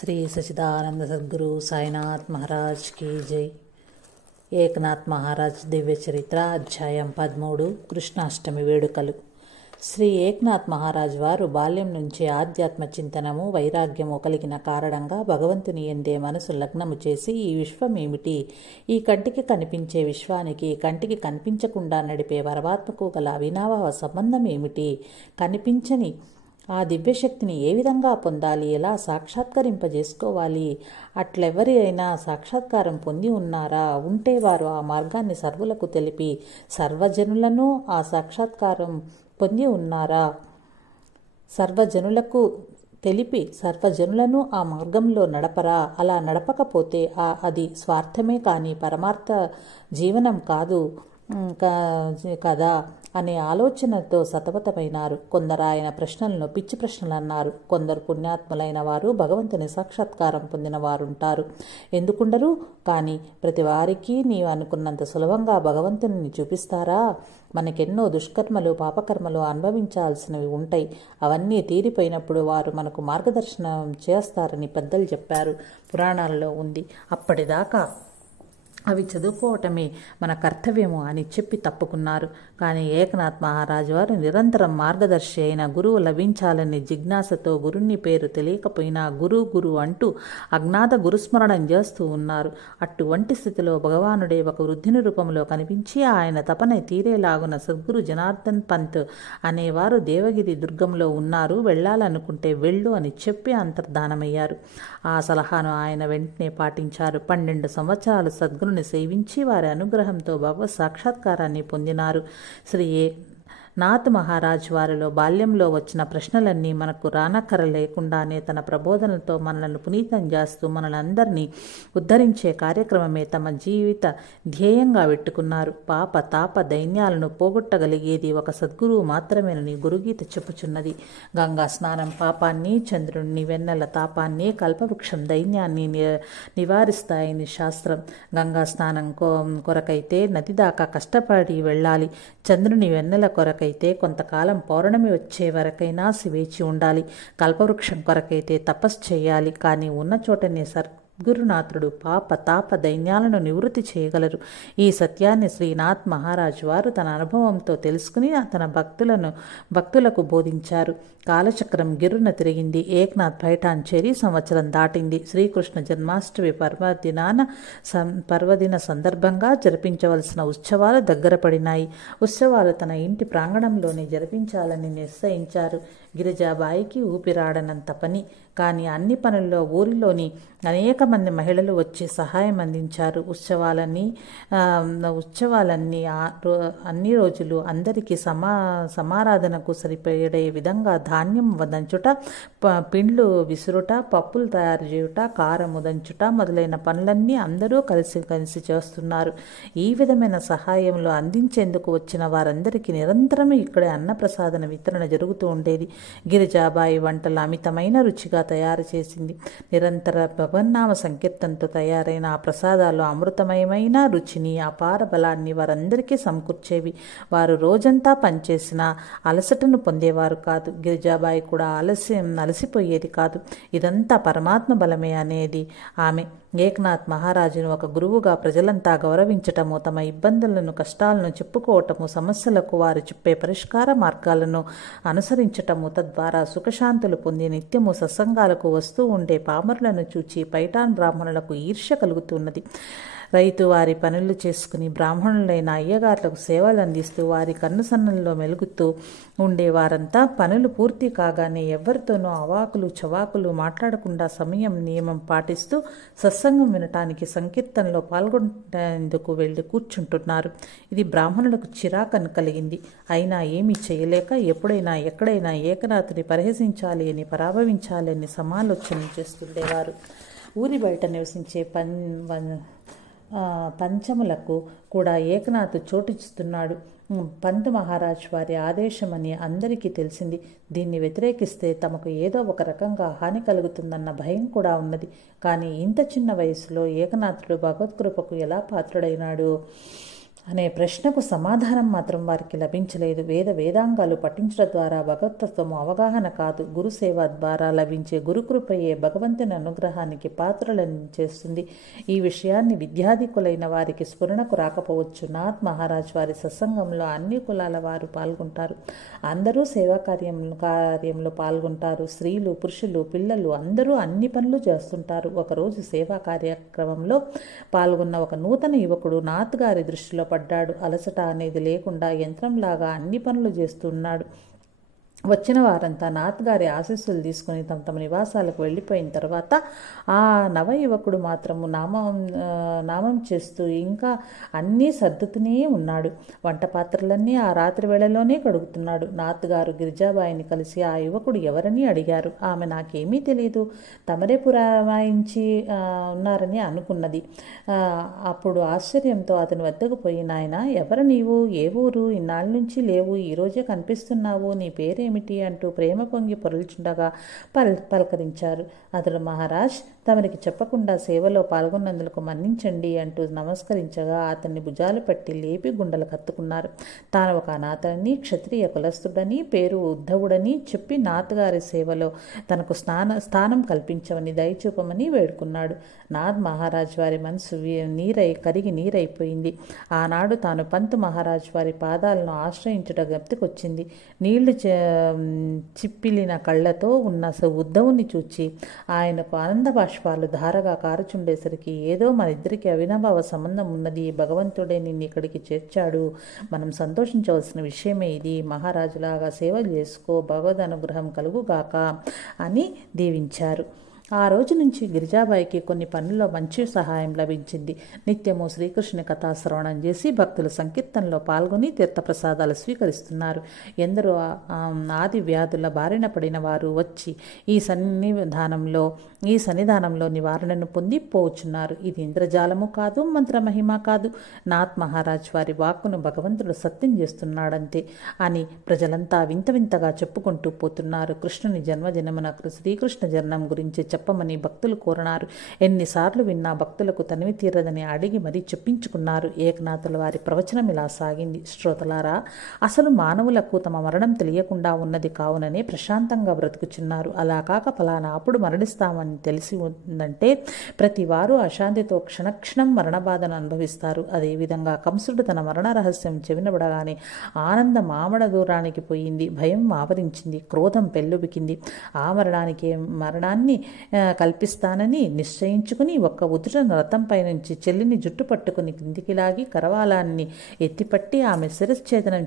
శ్రీ సచిదానంద సద్గురు సాయినాథ్ మహారాజ్ की जय। ఏకనాథ్ మహారాజ్ దివ్య చరిత్ర అధ్యాయం 13 కృష్ణాష్టమి వేడుకలు। శ్రీ ఏకనాథ్ మహారాజ్ వారు బాల్యం నుంచి ఆధ్యాత్మ చింతనము వైరాగ్యము కలిగిన కారణంగా భగవంతుని ఎందే మనసు లగ్నము చేసి ఈ విశ్వం ఏమిటి, ఈ కంటికి కనిపించే విశ్వానికి కంటికి కనిపించకుండా నడిపే పరమాత్మకు గల అవినాభావ సంబంధం ఏమిటి, కనిపించని ఆ దివ్యశక్తిని ఏ విధంగా పొందాలి, ఎలా సాక్షాత్కరింపజేసుకోవాలి, అట్లెవరి అయినా సాక్షాత్కారం పొంది ఉన్నారా, ఉంటే వారు ఆ మార్గాన్ని సర్వులకు తెలిపి సర్వజనులను ఆ సాక్షాత్కారం పొంది ఉన్నారా, సర్వజనులకు తెలిపి సర్వజనులను ఆ మార్గంలో నడపరా, అలా నడపకపోతే అది స్వార్థమే కానీ పరమార్థ జీవనం కాదు కదా అనే ఆలోచనతో సతమతమైనారు। కొందరు ఆయన ప్రశ్నలను పిచ్చి ప్రశ్నలు అన్నారు। కొందరు పుణ్యాత్ములైన వారు భగవంతుని సాక్షాత్కారం పొందిన వారుంటారు, ఎందుకుండరు? కానీ ప్రతి వారికి నీవు అనుకున్నంత సులభంగా భగవంతుని చూపిస్తారా? మనకెన్నో దుష్కర్మలు పాపకర్మలు అనుభవించాల్సినవి ఉంటాయి, అవన్నీ తీరిపోయినప్పుడు వారు మనకు మార్గదర్శనం చేస్తారని పెద్దలు చెప్పారు, పురాణాలలో ఉంది। అప్పటిదాకా అవి చదువుకోవటమే మన కర్తవ్యము అని చెప్పి తప్పుకున్నారు। కానీ ఏకనాథ్ మహారాజు వారు నిరంతరం మార్గదర్శి అయిన గురువు లభించాలని జిజ్ఞాసతో గురుని పేరు తెలియకపోయినా గురు అంటూ అజ్ఞాత గురుస్మరణం చేస్తూ ఉన్నారు। అటువంటి స్థితిలో భగవానుడే ఒక వృద్ధుని రూపంలో కనిపించి ఆయన తపన తీరేలాగున సద్గురు జనార్దన్ పంత్ అనేవారు దేవగిరి దుర్గంలో ఉన్నారు, వెళ్ళాలనుకుంటే వెళ్ళు అని చెప్పి అంతర్ధానమయ్యారు। ఆ సలహాను ఆయన వెంటనే పాటించారు। 12 సంవత్సరాలు సద్గురుని సేవించి వారి అనుగ్రహంతో భగవత్ సాక్షాత్కారాన్ని పొందినారు। శ్రీ నాథ్ మహారాజ్ వారిలో బాల్యంలో వచ్చిన ప్రశ్నలన్నీ మనకు రానక్కర లేకుండానే తన ప్రబోధనలతో మనలను పునీతం చేస్తూ మనలందరినీ ఉద్ధరించే కార్యక్రమమే తమ జీవిత ధ్యేయంగా పెట్టుకున్నారు। పాప తాప దైన్యాలను పోగొట్టగలిగేది ఒక సద్గురువు మాత్రమేనని గురుగీత చెప్పుచున్నది। గంగా స్నానం పాపాన్ని, చంద్రుని వెన్నెల తాపాన్ని, కల్పవృక్షం దైన్యాన్ని నివారిస్తాయని శాస్త్రం। గంగా స్నానం కొరకైతే నది దాకా కష్టపడి వెళ్ళాలి, చంద్రుని వెన్నెల కొరకైతే కొంతకాలం పౌర్ణమి వచ్చే వరకైనా వేచి ఉండాలి, కల్పవృక్షం కొరకైతే తపస్సు చేయాలి, కానీ ఉన్న చోటనే గురునాథుడు పాప తాప దైన్యాలను నివృత్తి చేయగలరు। ఈ సత్యాన్ని శ్రీనాథ్ మహారాజు వారు తన అనుభవంతో తెలుసుకుని తన భక్తులకు బోధించారు। కాలచక్రం గిర్రున తిరిగింది। ఏకనాథ్ బయటాన్ చేరి సంవత్సరం దాటింది। శ్రీకృష్ణ జన్మాష్టమి పర్వదిన సందర్భంగా జరిపించవలసిన ఉత్సవాలు దగ్గర పడినాయి। ఉత్సవాలు తన ఇంటి ప్రాంగణంలోనే జరిపించాలని నిశ్చయించారు। గిరిజాబాయికి ఊపిరాడనంత పని, కానీ అన్ని పనుల్లో ఊరిలోని అనేక మంది మహిళలు వచ్చి సహాయం అందించారు। ఉత్సవాలన్నీ అన్ని రోజులు అందరికీ సమారాధనకు సరిపడే విధంగా ధాన్యం వదంచుట, పిండ్లు విసురుట, పప్పులు తయారు చేయుట, కారం ఉదంచుట మొదలైన పనులన్నీ అందరూ కలిసి చేస్తున్నారు। ఈ విధమైన సహాయంలో అందించేందుకు వచ్చిన వారందరికీ నిరంతరం ఇక్కడే అన్నప్రసాదన వితరణ జరుగుతూ ఉండేది। గిరిజాబాయి వంటలు అమితమైన రుచిగా తయారు చేసింది। నిరంతర భగవన్నామ సంకీర్తనతో తయారైన ఆ ప్రసాదాలు అమృతమయమైన రుచిని, అపార బలాన్ని వారందరికీ సమకూర్చేవి। వారు రోజంతా పనిచేసిన అలసటను పొందేవారు కాదు। గిరిజాబాయి కూడా అలసిపోయేది కాదు। ఇదంతా పరమాత్మ బలమే అనేది ఆమె। ఏకనాథ్ మహారాజును ఒక గురువుగా ప్రజలంతా గౌరవించటము, తమ ఇబ్బందులను కష్టాలను చెప్పుకోవటము, సమస్యలకు వారు చెప్పే పరిష్కార మార్గాలను అనుసరించటము, తద్వారా సుఖశాంతులు పొంది నిత్యము సత్సంగాలకు వస్తూ ఉండే పామరులను చూచి పైఠాన్ బ్రాహ్మణులకు ఈర్ష్య కలుగుతున్నది। రైతు వారి పనులు చేసుకుని బ్రాహ్మణులైన అయ్యగార్లకు సేవలు అందిస్తూ వారి కన్నుసన్నల్లో మెలుగుతూ ఉండే వారంతా పనులు పూర్తి కాగానే ఎవరితోనూ అవాకులు చవాకులు మాట్లాడకుండా సమయం నియమం పాటిస్తూ సత్సంగం వినటానికి సంకీర్తనలో పాల్గొనేందుకు వెళ్ళి కూర్చుంటున్నారు। ఇది బ్రాహ్మణులకు చిరాకను కలిగింది। అయినా ఏమీ చేయలేక ఎప్పుడైనా ఎక్కడైనా ఏకనాథుని పరిహసించాలి అని పరాభవించాలి అని సమాలోచన చేస్తుండేవారు। ఊరి బయట నివసించే పంచములకు కూడా ఏకనాథ్ చోటిస్తున్నాడు। పంత్ మహారాజ్ వారి ఆదేశమని అందరికీ తెలిసింది। దీన్ని వ్యతిరేకిస్తే తమకు ఏదో ఒక రకంగా హాని కలుగుతుందన్న భయం కూడా ఉన్నది। కానీ ఇంత చిన్న వయసులో ఏకనాథుడు భగవత్కృపకు ఎలా పాత్రుడైనాడు? అనే ప్రశ్నకు సమాధానం మాత్రం వారికి లభించలేదు. వేదాంగాలు పఠించడం ద్వారా భగవతత్వము అవగాహన కాదు, గురుసేవ ద్వారా లభించే గురుకృపయే భగవంతుని అనుగ్రహానికి పాత్రలను చేస్తుంది. ఈ విషయాన్ని విద్యాధికులైన వారికి స్ఫురణకు రాకపోవచ్చు. నాథ్ మహారాజ్ వారి సత్సంగంలో అన్ని కులాల వారు పాల్గొంటారు. అందరూ సేవా కార్యంలో పాల్గొంటారు. స్త్రీలు, పురుషులు, పిల్లలు అందరూ అన్ని పనులు చేస్తుంటారు. ఒకరోజు సేవా కార్యక్రమంలో పాల్గొన్న ఒక నూతన యువకుడు నాథ్ గారి దృష్టిలో పడ్డాడు. అలసట అనేది లేకుండా యంత్రంలాగా అన్ని పనులు చేస్తున్నాడు. వచ్చిన వారంతా నాథ్ గారి ఆశీస్సులు తీసుకుని తమ తమ నివాసాలకు వెళ్ళిపోయిన తర్వాత ఆ నవ యువకుడు మాత్రము నామం చేస్తూ ఇంకా అన్నీ సర్దుతూనే ఉన్నాడు. వంట పాత్రలన్నీ ఆ రాత్రి వేళలోనే కడుగుతున్నాడు. నాథ్ గారు గిరిజాబాయిని కలిసి ఆ యువకుడు ఎవరని అడిగారు. ఆమె నాకేమీ తెలియదు, తమరే పురామాయించి ఉన్నారని అనుకున్నది. అప్పుడు ఆశ్చర్యంతో అతని వద్దకు పోయి, నాయన ఎవరు నీవు, ఏ ఊరు, ఇన్నాళ్ళ నుంచి లేవు, ఈరోజే కనిపిస్తున్నావు, నీ పేరే ఏమిటి అంటూ ప్రేమ పొంగి పొరల్చుండగా పలకరించారు. అతడు, మహారాజ్ తమరికి చెప్పకుండా సేవలో పాల్గొన్నందుకు మన్నించండి అంటూ నమస్కరించగా అతన్ని భుజాలు పట్టి లేపి గుండెలు కత్తుకున్నారు. తాను ఒక అనాథని, క్షత్రియ కులస్థుడని, పేరు ఉద్ధవుడని చెప్పి నాథ్ గారి సేవలో తనకు స్థానం కల్పించమని దయచూపమని వేడుకున్నాడు. నాథ్ మహారాజ్ వారి మనసు కరిగి నీరైపోయింది. ఆనాడు తాను పంత్ మహారాజ్ వారి పాదాలను ఆశ్రయించుట జ్ఞప్తికొచ్చింది. నీళ్లు చిప్పిలిన కళ్ళతో ఉన్న ఉద్ధవుని చూచి ఆయనకు ఆనంద బాష్పాలు ధారగా కారుచుండేసరికి ఏదో మనిద్దరికి అవినాభావ సంబంధం ఉన్నది, భగవంతుడే నిన్ను ఇక్కడికి చేర్చాడు, మనం సంతోషించవలసిన విషయమే ఇది, మహారాజులాగా సేవలు చేసుకో, భగవద్ అనుగ్రహం కలుగుగాక అని దీవించారు. ఆ రోజు నుంచి గిరిజాబాయికి కొన్ని పనుల్లో మంచి సహాయం లభించింది. నిత్యము శ్రీకృష్ణుని కథాశ్రవణం చేసి భక్తులు సంకీర్తనలో పాల్గొని తీర్థప్రసాదాలు స్వీకరిస్తున్నారు. ఎందరో ఆది వ్యాధుల బారిన పడిన వారు వచ్చి ఈ సన్నిధానంలో నివారణను పొంది పోచున్నారు. ఇది ఇంద్రజాలము కాదు, మంత్రమహిమ కాదు, నాథ్ మహారాజ్ వారి వాక్కును భగవంతుడు సత్యం చేస్తున్నాడంతే అని ప్రజలంతా వింతగా చెప్పుకుంటూ పోతున్నారు. కృష్ణుని జన్మదినమున శ్రీకృష్ణ జన్మం గురించి చెప్పమని భక్తులు కోరినారు. ఎన్నిసార్లు విన్నా భక్తులకు తనివి తీరదని అడిగి మరీ చెప్పించుకున్నారు. ఏకనాథుల వారి ప్రవచనం ఇలా సాగింది. శ్రోతలారా, అసలు మానవులకు తమ మరణం తెలియకుండా ఉన్నది కావుననే ప్రశాంతంగా బ్రతుకుచున్నారు. అలా కాక ఫలానా అప్పుడు మరణిస్తామని తెలిసి ఉందంటే ప్రతి వారు అశాంతితో క్షణక్షణం మరణబాధను అనుభవిస్తారు. అదేవిధంగా కంసుడు తన మరణ రహస్యం చెవినబడగానే ఆనందం ఆమడ దూరానికి పోయింది, భయం ఆవరించింది, క్రోధం పెల్లుబికింది. ఆ మరణాన్ని కల్పిస్తానని నిశ్చయించుకుని ఒక్క ఉదుట రథంపై నుంచి చెల్లిని జుట్టు పట్టుకుని కిందికి లాగి కరవాలాన్ని ఎత్తిపట్టి ఆమె శిరశ్ఛేదనం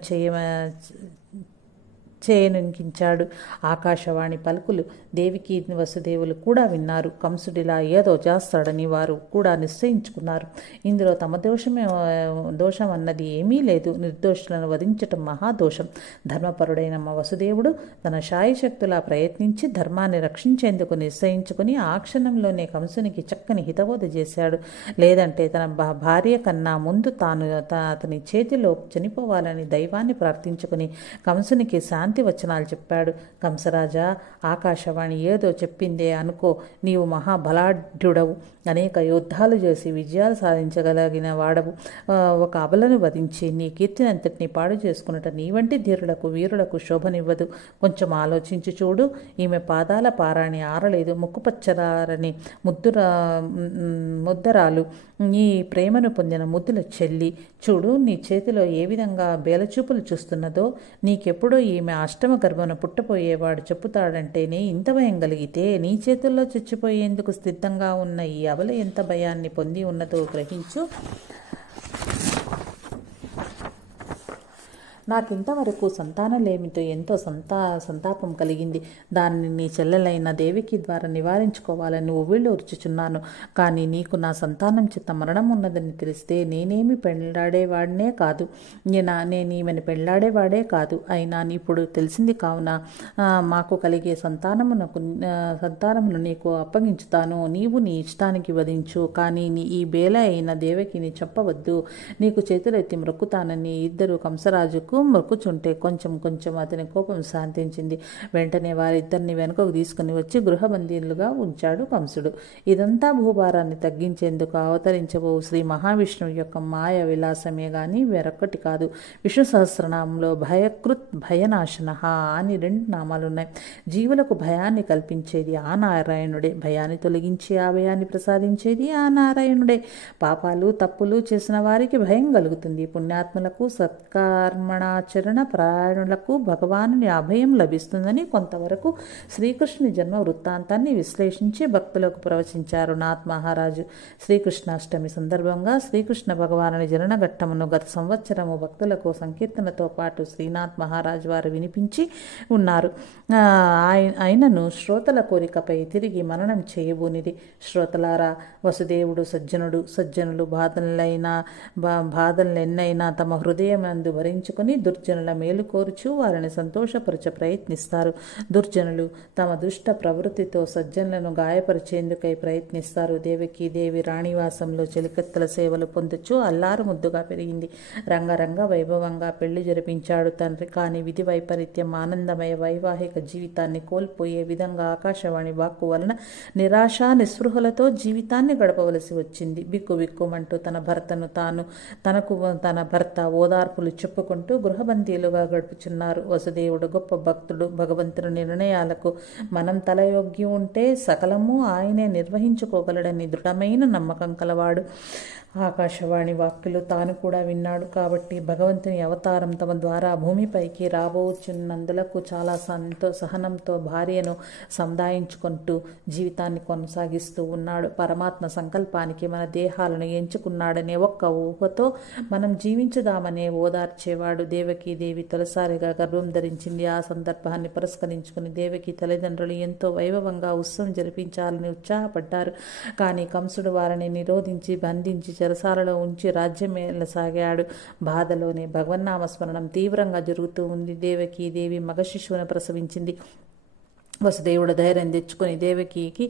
చేయనుంకించాడు. ఆకాశవాణి పలుకులు దేవికి వసుదేవులు కూడా విన్నారు. కంసుడిలా ఏదో చేస్తాడని వారు కూడా నిశ్చయించుకున్నారు. ఇందులో తమ దోషం అన్నది ఏమీ లేదు. నిర్దోషులను వధించటం మహాదోషం. ధర్మపరుడైన వసుదేవుడు తన శాయశక్తులా ప్రయత్నించి ధర్మాన్ని రక్షించేందుకు నిశ్చయించుకుని ఆ క్షణంలోనే కంసునికి చక్కని హితబోధ చేశాడు. లేదంటే తన భార్య కన్నా ముందు తాను అతని చేతిలో చనిపోవాలని దైవాన్ని ప్రార్థించుకుని కంసునికి శాంతి వచనాలు చెప్పాడు. కంసరాజా, ఆకాశవాణి ఏదో చెప్పిందే అనుకో, నీవు మహాబలాఢ్యుడవు, అనేక యుద్ధాలు చేసి విజయాలు సాధించగలిగిన వాడవు. ఒక అబలను వధించి నీ కీర్తినంతటిని పాడు చేసుకున్నట నీ వంటి ధీరులకు వీరులకు శోభనివ్వదు. కొంచెం ఆలోచించి చూడు. ఈమె పాదాల పారాణి ఆరలేదు, ముక్కుపచ్చరారని ముద్దరాలు, నీ ప్రేమను పొందిన ముద్దుల చెల్లి. చూడు, నీ చేతిలో ఏ విధంగా బేలచూపులు చూస్తున్నదో. నీకెప్పుడో ఈమె అష్టమ గర్భను పుట్టపోయేవాడు చెప్పుతాడంటేనే ఇంత భయం కలిగితే నీ చేతుల్లో చచ్చిపోయేందుకు సిద్ధంగా ఉన్న ఈ అబల ఎంత భయాన్ని పొంది ఉన్నదో గ్రహించు. నాకింతవరకు సంతానలేమితో ఎంతో సంతాపం కలిగింది. దానిని నీ చెల్లెలైన దేవికి ద్వారా నివారించుకోవాలని ఉవ్విళ్ళూర్చుచున్నాను. కానీ నీకు నా సంతానం చేత మరణం ఉన్నదని తెలిస్తే నేనేమి పెళ్లాడేవాడినే కాదు, నేను ఈమెను పెళ్లాడేవాడే కాదు. అయినా ఇప్పుడు తెలిసింది కావున మాకు కలిగే సంతానమును నీకు అప్పగించుతాను. నీవు నీ ఇష్టానికి వధించు, కానీ ఈ బేల అయిన దేవకిని చెప్పవద్దు. నీకు చేతులెత్తి మ్రొక్కుతానని ఇద్దరు కంసరాజుకు ఎందుకు మొక్కుచుంటే కొంచెం కొంచెం అతని కోపం శాంతించింది. వెంటనే వారిద్దరిని వెనుకకు తీసుకుని వచ్చి గృహబందీలుగా ఉంచాడు కంసుడు. ఇదంతా భూభారాన్ని తగ్గించేందుకు అవతరించబో శ్రీ మహావిష్ణువు యొక్క మాయ విలాసమే గాని వేరొక్కటి కాదు. విష్ణు సహస్రనామంలో భయకృత్ భయనాశన అని 2 నామాలున్నాయి. జీవులకు భయాన్ని కల్పించేది ఆ నారాయణుడే, భయాన్ని తొలగించి ఆ భయాన్ని ప్రసాదించేది ఆ నారాయణుడే. పాపాలు తప్పులు చేసిన వారికి భయం కలుగుతుంది. పుణ్యాత్ములకు సత్కర్మణాచరణ ప్రాణులకు భగవానుని అభయం లభిస్తుందని కొంతవరకు శ్రీకృష్ణుని జన్మ వృత్తాంతాన్ని విశ్లేషించి భక్తులకు ప్రవచించారు నాథ్ మహారాజు. శ్రీకృష్ణాష్టమి సందర్భంగా శ్రీకృష్ణ భగవానుని జనన ఘట్టమును గత సంవత్సరము భక్తులకు సంకీర్తనతో పాటు శ్రీనాథ్ మహారాజు వారు వినిపించి ఉన్నారు. ఆయనను శ్రోతల కోరికపై తిరిగి మననం చేయబోనిది. శ్రోతలారా, వసుదేవుడు సజ్జనుడు. సజ్జనులు బాధలెన్నైనా తమ హృదయమందు భరించుకుని దుర్జనుల మేలు కోరుచు వారిని సంతోషపరచ ప్రయత్నిస్తారు. దుర్జనులు తమ దుష్ట ప్రవృత్తితో సజ్జనులను గాయపరిచేందుకై ప్రయత్నిస్తారు. దేవి రాణివాసంలో చెలికత్తెల సేవలు పొందుచు అల్లారు ముద్దుగా పెరిగింది. రంగరంగ వైభవంగా పెళ్లి జరిపించాడు తండ్రి. కానీ విధి వైపరీత్యం ఆనందమయ వైవాహిక జీవితాన్ని కోల్పోయే విధంగా ఆకాశవాణి వాక్కు వలన నిరాశ నిస్పృహలతో జీవితాన్ని గడపవలసి వచ్చింది. బిక్కుబిక్కుమంటూ తన భర్త ఓదార్పులు చెప్పుకుంటూ గృహబందీలుగా గడుపుచున్నారు. వసుదేవుడు గొప్ప భక్తుడు. భగవంతుని నిర్ణయాలకు మనం తలయొగ్గి ఉంటే సకలము ఆయనే నిర్వహించుకోగలడని దృఢమైన నమ్మకం కలవాడు. ఆకాశవాణి వాక్కులు తాను కూడా విన్నాడు. కాబట్టి భగవంతుని అవతారం తమ ద్వారా భూమిపైకి రాబోచున్నందులకు చాలా సహనంతో భార్యను సముదాయించుకుంటూ జీవితాన్ని కొనసాగిస్తూ ఉన్నాడు. పరమాత్మ సంకల్పానికి మన దేహాలను ఎంచుకున్నాడనే ఒక్క ఊహతో మనం జీవించుదామనే ఓదార్చేవాడు. దేవి తొలిసారిగా గర్భం ధరించింది. ఆ సందర్భాన్ని పురస్కరించుకుని దేవకి తల్లిదండ్రులు ఎంతో వైభవంగా ఉత్సవం జరిపించాలని ఉత్సాహపడ్డారు. కానీ కంసుడు వారిని నిరోధించి బంధించి చెరసాలలో ఉంచి రాజ్యమేలసాగాడు. బాధలోనే భగవన్నామస్మరణం తీవ్రంగా జరుగుతూ ఉంది. దేవి మగ శిశువును ప్రసవించింది. వసుదేవుడు ధైర్యం తెచ్చుకుని దేవకికి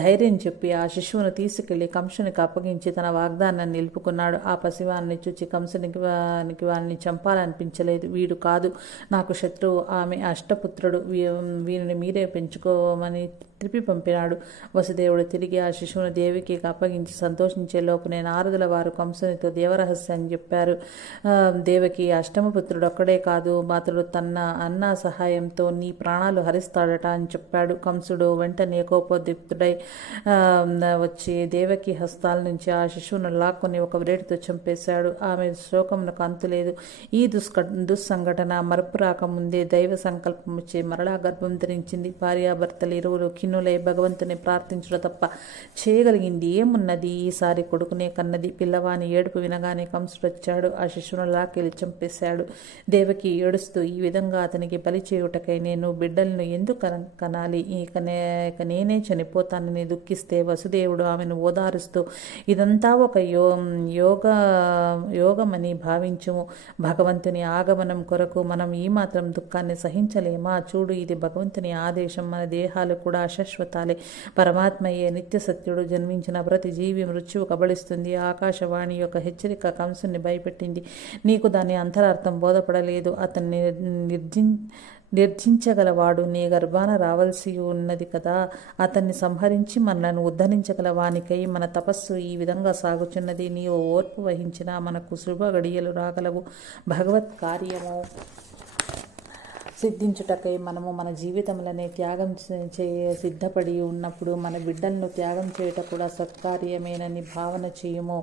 ధైర్యం చెప్పి ఆ శిశువును తీసుకెళ్లి కంసునికి అప్పగించి తన వాగ్దానాన్ని నిలుపుకున్నాడు. ఆ పసివాన్ని చూచి కంసునికి వారిని చంపాలనిపించలేదు. వీడు కాదు నాకు శత్రువు, ఆమె అష్టపుత్రుడు, వీరిని మీరే పెంచుకోమని త్రిపి పంపినాడు. వసుదేవుడు తిరిగి ఆ శిశువును దేవికి అప్పగించి సంతోషించే లోపునే నారదుల వారు కంసునితో దేవరహస్యాన్ని చెప్పారు. దేవకి అష్టమపుత్రుడు ఒక్కడే కాదు, అతడు తన అన్న సహాయంతో నీ ప్రాణాలు హరిస్తాడట అని చెప్పాడు. కంసుడు వెంటనే కోపోద్రిక్తుడై వచ్చి దేవకి హస్తాల నుంచి ఆ శిశువును లాక్కొని ఒక వ్రేటితో చంపేశాడు. ఆమె శోకమునకు అంతులేదు. ఈ దుస్సంఘటన మరపు రాకముందే దైవ సంకల్పం వచ్చి మరలా గర్భం ధరించింది. భార్యాభర్తలు ఇరువురు ఖిన్నులై భగవంతుని ప్రార్థించడం తప్ప చేయగలిగింది ఏమున్నది? ఈసారి కొడుకునే కన్నది. పిల్లవాని ఏడుపు వినగానే కంసుడు వచ్చాడు. ఆ శిశువును లాక్కెళ్ళి చంపేశాడు. దేవకి ఏడుస్తూ ఈ విధంగా అతనికి బలి చేయుటకై నేను బిడ్డలను ఎందుకు కనాలి? ఇక నేనే చనిపోతానని దుఃఖిస్తే వసుదేవుడు ఆమెను ఓదారుస్తూ ఇదంతా ఒక యోగమని భావించుము. భగవంతుని ఆగమనం కొరకు మనం ఈ మాత్రం దుఃఖాన్ని సహించలేమా? చూడు, ఇది భగవంతుని ఆదేశం. మన దేహాలు కూడా అశాశ్వతాలే. పరమాత్మయే నిత్య సత్యుడు. జన్మించిన ప్రతి జీవి మృత్యువు కబళిస్తుంది. ఆకాశవాణి యొక్క హెచ్చరిక కంసుని భయపెట్టింది. నీకు దాని అంతరార్థం బోధపడలేదు. అతన్ని నిర్జించగలవాడు నీ గర్భాన రావాల్సి ఉన్నది కదా. అతన్ని సంహరించి మనలను ఉద్ధరించగల వానికై మన తపస్సు ఈ విధంగా సాగుచున్నది. నీవు ఓర్పు వహించినా మనకు శుభ గడియలు రాగలవు. భగవత్ కార్యము సిద్ధించుటకై మనము మన జీవితములనే త్యాగం సిద్ధపడి ఉన్నప్పుడు మన బిడ్డలను త్యాగం చేయుట కూడా సత్కార్యమేనని భావన చేయుము.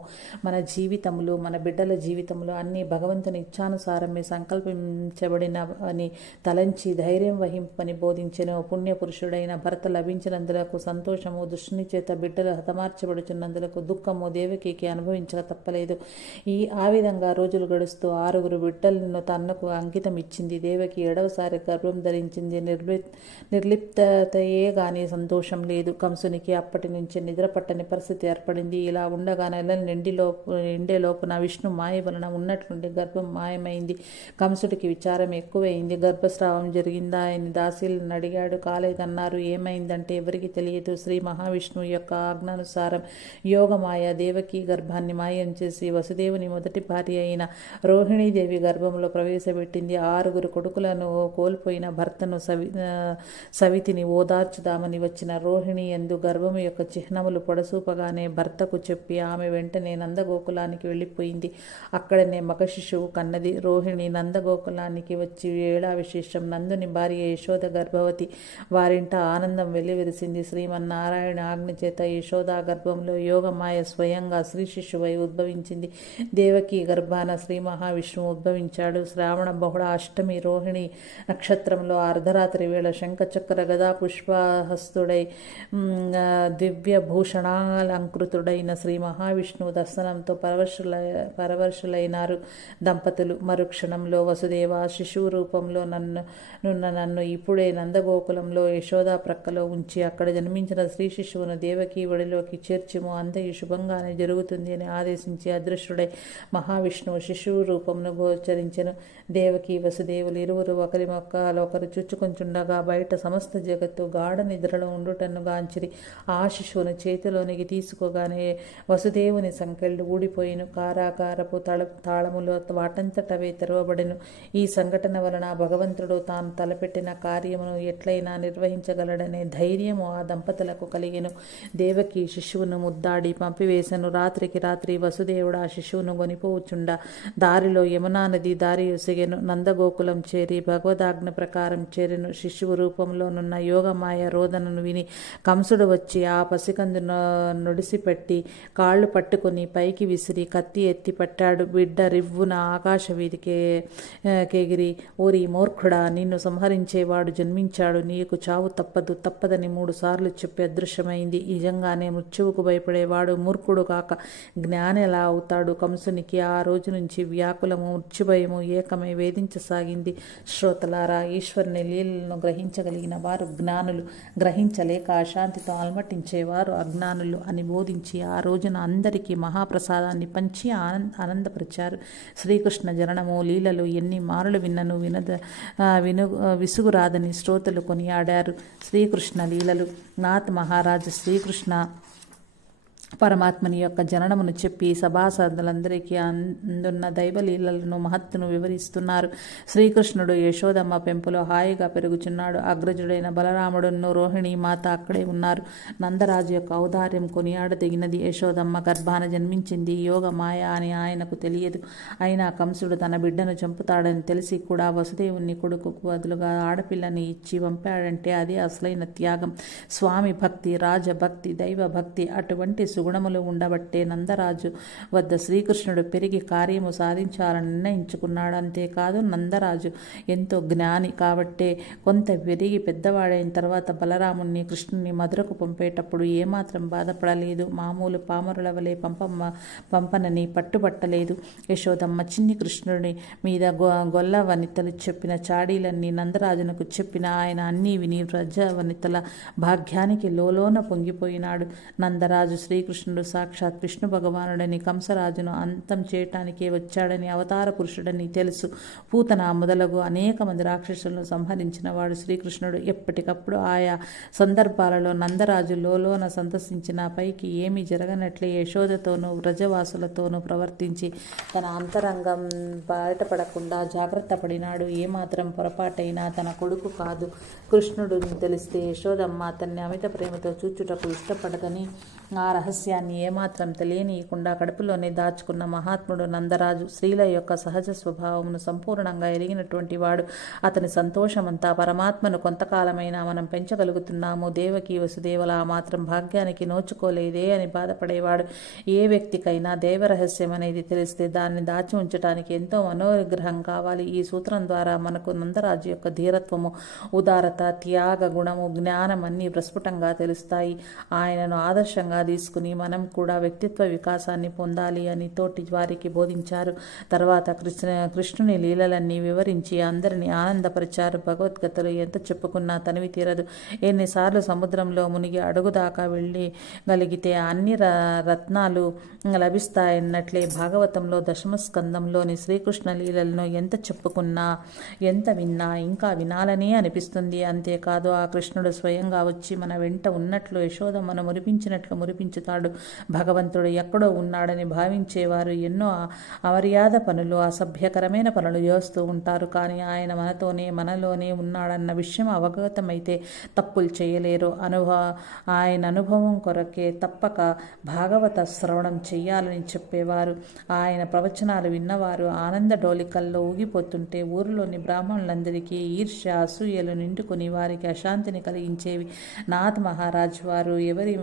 మన జీవితములు, మన బిడ్డల జీవితములు అన్నీ భగవంతుని ఇచ్ఛానుసారమే సంకల్పించబడినవని తలంచి ధైర్యం వహింపని బోధించెను. పుణ్యపురుషుడైన భర్త లభించినందులకు సంతోషము, దుష్టుని చేత బిడ్డలు హతమార్చబడుచున్నందులకు దుఃఖము దేవకికి అనుభవించక తప్పలేదు. ఆ విధంగా రోజులు గడుస్తూ 6 బిడ్డలను తనకు అంకితం ఇచ్చింది. దేవకి 7వసారి వారి గర్భం ధరించింది. నిర్లిప్తతయే గాని సంతోషం లేదు. కంసునికి అప్పటి నుంచి నిద్ర పట్టని పరిస్థితి ఏర్పడింది. ఇలా ఉండగా నెలలు నిండే లోపున విష్ణు మాయ వలన ఉన్నట్లుండి గర్భం మాయమైంది. కంసుడికి విచారం ఎక్కువైంది. గర్భస్రావం జరిగిందా అని దాసీలను అడిగాడు. కాలేదన్నారు. ఏమైందంటే ఎవరికి తెలియదు. శ్రీ మహావిష్ణువు యొక్క ఆజ్ఞానుసారం యోగమాయ దేవకి గర్భాన్ని మాయం చేసి వసుదేవుని మొదటి భార్య అయిన రోహిణీదేవి గర్భంలో ప్రవేశపెట్టింది. 6 కొడుకులను కోల్పోయిన భర్తను సవితిని ఓదార్చుదామని వచ్చిన రోహిణి యందు గర్భము యొక్క చిహ్నములు పొడసూపగానే భర్తకు చెప్పి ఆమె వెంటనే నందగోకులానికి వెళ్ళిపోయింది. అక్కడనే మగ శిశువు కన్నది. రోహిణి నందగోకులానికి వచ్చి వేళా విశేషం. నందుని భార్య యశోద గర్భవతి. వారింట ఆనందం వెల్లివిరిసింది. శ్రీమన్నారాయణ ఆజ్ఞ చేత యశోదా గర్భంలో యోగమాయ స్వయంగా శ్రీ శిశువై ఉద్భవించింది. దేవకి గర్భాన శ్రీ మహావిష్ణువు ఉద్భవించాడు. శ్రావణ బహుళ అష్టమి రోహిణి నక్షత్రంలో అర్ధరాత్రి వేళ శంఖచక్ర గదా పుష్పహస్తుడై దివ్య భూషణాలంకృతుడైన శ్రీ మహావిష్ణువు దర్శనంతో పరవశులైనారు దంపతులు. మరుక్షణంలో వసుదేవ శిశువు రూపంలో నన్ను ఇప్పుడే నందగోకులంలో యశోదా ప్రక్కలో ఉంచి అక్కడ జన్మించిన శ్రీ శిశువును దేవకి ఒడిలోకి చేర్చుము, అంతయు శుభంగానే జరుగుతుంది అని ఆదేశించి అదృశ్యుడై మహావిష్ణువు శిశువు రూపమును గోచరించెను. దేవకి వసుదేవులు ఇరువురు ఒకరి మొక్కలొకరు చుచ్చుకొంచుండగా బయట సమస్త జగత్తు గాఢ నిద్రలో ఉండుటను గాంచిరి. ఆ శిశువును చేతిలోనికి తీసుకోగానే వసుదేవుని సంకెళ్ళు ఊడిపోయిను. కారాగారపు తాళములు వాటంతటవే తెరవబడెను. ఈ సంఘటన వలన భగవంతుడు తాను తలపెట్టిన కార్యమును ఎట్లయినా నిర్వహించగలడనే ధైర్యము ఆ దంపతులకు కలిగెను. దేవకి శిశువును ముద్దాడి పంపివేశను. రాత్రికి రాత్రి వసుదేవుడు ఆ శిశువును గొనిపోవుచుండ దారిలో యమునా నది దారి ఒసగెను. నందగోకులం చేరి భగవదాజ్ఞ ప్రకారం చేరెను. శిశువు రూపంలోనున్న యోగమాయ రోదనను విని కంసుడు వచ్చి ఆ పసికందు నొడిసిపెట్టి కాళ్ళు పట్టుకుని పైకి విసిరి కత్తి ఎత్తి పట్టాడు. బిడ్డ రివ్వున ఆకాశ వీధికెగిరి, ఓరి మూర్ఖుడా, నిన్ను సంహరించేవాడు జన్మించాడు, నీకు చావు తప్పదని 3 సార్లు చెప్పి అదృశ్యమైంది. నిజంగానే మృత్యువుకు భయపడేవాడు మూర్ఖుడు కాక జ్ఞాని ఎలా అవుతాడు? కంసునికి ఆ రోజు నుంచి వ్యాకులము మృత్యుభయము ఏకమై వేధించసాగింది. శ్రోతలారా, ఈశ్వరుని లీలలను గ్రహించగలిగిన వారు జ్ఞానులు, గ్రహించలేక అశాంతితో అల్మటించేవారు అజ్ఞానులు అని బోధించి ఆ రోజున అందరికీ మహాప్రసాదాన్ని పంచి ఆనందపరిచారు. శ్రీకృష్ణ జననము లీలలు ఎన్ని మారులు విన్నను విసుగురాదని శ్రోతలు కొనియాడారు. శ్రీకృష్ణ లీలలు. నాథ్ మహారాజ్ శ్రీకృష్ణ పరమాత్మని యొక్క జననమును చెప్పి సభాసదులందరికీ అందున్న దైవలీలలను మహత్తును వివరిస్తున్నారు. శ్రీకృష్ణుడు యశోదమ్మ పెంపులో హాయిగా పెరుగుచున్నాడు. అగ్రజుడైన బలరాముడును రోహిణి మాత అక్కడే ఉన్నారు. నందరాజు యొక్క ఔదార్యం కొనియాడదగినది. యశోదమ్మ గర్భాన జన్మించింది యోగ మాయ అని ఆయనకు తెలియదు. అయినా కంసుడు తన బిడ్డను చంపుతాడని తెలిసి కూడా వసుదేవుని కొడుకుకు బదులుగా ఆడపిల్లని ఇచ్చి పంపాడంటే అదే అసలైన త్యాగం. స్వామి భక్తి, రాజభక్తి, దైవభక్తి అటువంటి సుగుణములు ఉండబట్టే నందరాజు వద్ద శ్రీకృష్ణుడు పెరిగి కార్యము సాధించాలని నిర్ణయించుకున్నాడు. అంతేకాదు నందరాజు ఎంతో జ్ఞాని కాబట్టే కొంత పెరిగి పెద్దవాడైన తర్వాత బలరాముణ్ణి కృష్ణుని మధురకు పంపేటప్పుడు ఏమాత్రం బాధపడలేదు. మామూలు పామరుల వలె పంపనని పట్టుబట్టలేదు. యశోదమ్మ చిన్ని కృష్ణుడి మీద గొల్ల వనితలు చెప్పిన చాడీలన్నీ నందరాజునకు చెప్పిన ఆయన అన్నీ విని వ్రజ వనితల భాగ్యానికి లోలోన పొంగిపోయినాడు. నందరాజు శ్రీకృష్ణుడు సాక్షాత్ విష్ణు భగవానుడని, కంసరాజును అంతం చేయటానికే వచ్చాడని, అవతార పురుషుడని తెలుసు. పూతన మొదలగు అనేక మంది రాక్షసులను సంహరించిన వాడు శ్రీకృష్ణుడు. ఎప్పటికప్పుడు ఆయా సందర్భాలలో నందరాజు లోలోన సంతసించిన పైకి ఏమీ జరగనట్లే యశోదతోనూ వ్రజవాసులతోనూ ప్రవర్తించి తన అంతరంగం బయటపడకుండా జాగ్రత్త పడినాడు. ఏమాత్రం పొరపాటైనా తన కొడుకు కాదు కృష్ణుడు తెలిస్తే యశోదమ్మ అతన్ని అమిత ప్రేమతో చూచుటకు ఇష్టపడదని ఆ రహస్యాన్ని ఏమాత్రం తెలియనీయకుండా కడుపులోనే దాచుకున్న మహాత్ముడు నందరాజు. స్త్రీల యొక్క సహజ స్వభావమును సంపూర్ణంగా ఎరిగినటువంటి వాడు. అతని సంతోషమంతా పరమాత్మను కొంతకాలమైనా మనం పెంచగలుగుతున్నాము. దేవకి వసుదేవుల ఆ మాత్రం భాగ్యానికి నోచుకోలేదే అని బాధపడేవాడు. ఏ వ్యక్తికైనా దైవరహస్యం అనేది తెలిస్తే దాన్ని దాచి ఉంచడానికి ఎంతో మనోనిగ్రహం కావాలి. ఈ సూత్రం ద్వారా మనకు నందరాజు యొక్క ధీరత్వము, ఉదారత, త్యాగ గుణము, జ్ఞానం అన్నీ ప్రస్ఫుటంగా తెలుస్తాయి. ఆయనను ఆదర్శంగా తీసుకుని నేర్చుకుని మనం కూడా వ్యక్తిత్వ వికాసాన్ని పొందాలి అని తోటి వారికి బోధించారు. తర్వాత కృష్ణుని లీలలన్నీ వివరించి అందరినీ ఆనందపరిచారు. భగవద్గీతలు ఎంత చెప్పుకున్నా తనివి తీరదు. ఎన్నిసార్లు సముద్రంలో మునిగి అడుగుదాకా వెళ్ళగలిగితే అన్ని రత్నాలు లభిస్తాయన్నట్లే భాగవతంలో దశమస్కందంలోని శ్రీకృష్ణ లీలలను ఎంత చెప్పుకున్నా ఎంత విన్నా ఇంకా వినాలని అనిపిస్తుంది. అంతేకాదు ఆ కృష్ణుడు స్వయంగా వచ్చి మన వెంట ఉన్నట్లు యశోదమ్మను మురిపించినట్లు మురిపించుతాడు. భగవంతుడు ఎక్కడో ఉన్నాడని భావించేవారు ఎన్నో అమర్యాద పనులు అసభ్యకరమైన పనులు చేస్తూ ఉంటారు. కానీ ఆయన మనలోనే ఉన్నాడన్న విషయం అవగతమైతే తప్పులు చేయలేరు. ఆయన అనుభవం కొరకే తప్పక భాగవత శ్రవణం చెయ్యాలని చెప్పేవారు. ఆయన ప్రవచనాలు విన్నవారు ఆనంద డోలికల్లో ఊగిపోతుంటే ఊరిలోని బ్రాహ్మణులందరికీ ఈర్ష్య అసూయలు నిండుకొని వారికి అశాంతిని కలిగించేవి. నాథ్ మహారాజ్ వారు ఎవరి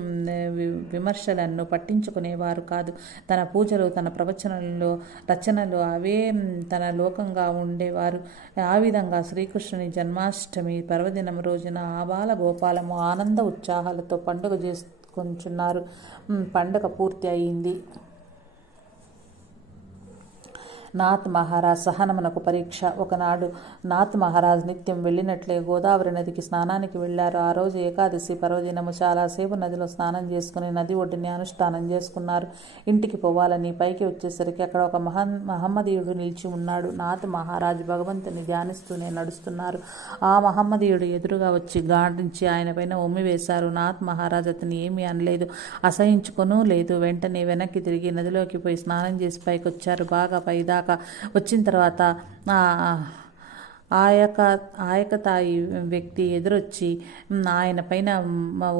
విమర్శలను పట్టించుకునేవారు కాదు. తన పూజలు తన రచనలు అవే తన లోకంగా ఉండేవారు. ఆ విధంగా శ్రీకృష్ణుని జన్మాష్టమి పర్వదినం రోజున ఆబాల గోపాలము ఆనంద ఉత్సాహాలతో పండుగ చేసుకొంచున్నారు. పండుగ పూర్తి అయింది. నాథ్ మహారాజ్ సహనమునకు పరీక్ష. ఒకనాడు నాథ్ మహారాజ్ నిత్యం వెళ్ళినట్లే గోదావరి నదికి స్నానానికి వెళ్లారు. ఆ రోజు ఏకాదశి పర్వదినము. చాలాసేపు నదిలో స్నానం చేసుకుని నది ఒడ్డుని అనుష్ఠానం చేసుకున్నారు. ఇంటికి పోవాలని పైకి వచ్చేసరికి అక్కడ ఒక మహమ్మదీయుడు నిలిచి ఉన్నాడు. నాథ్ మహారాజ్ భగవంతుని ధ్యానిస్తూనే నడుస్తున్నారు. ఆ మహమ్మదీయుడు ఎదురుగా వచ్చి గాండ్రించి ఆయన పైన ఉమ్మి వేశారు. నాథ్ మహారాజ్ అతన్ని ఏమీ అనలేదు, అసహించుకొనూ లేదు. వెంటనే వెనక్కి తిరిగి నదిలోకి పోయి స్నానం చేసి పైకి వచ్చారు. బాగా పైదాకా వచ్చిన తర్వాత ఆయకతాయి వ్యక్తి ఎదురొచ్చి ఆయన పైన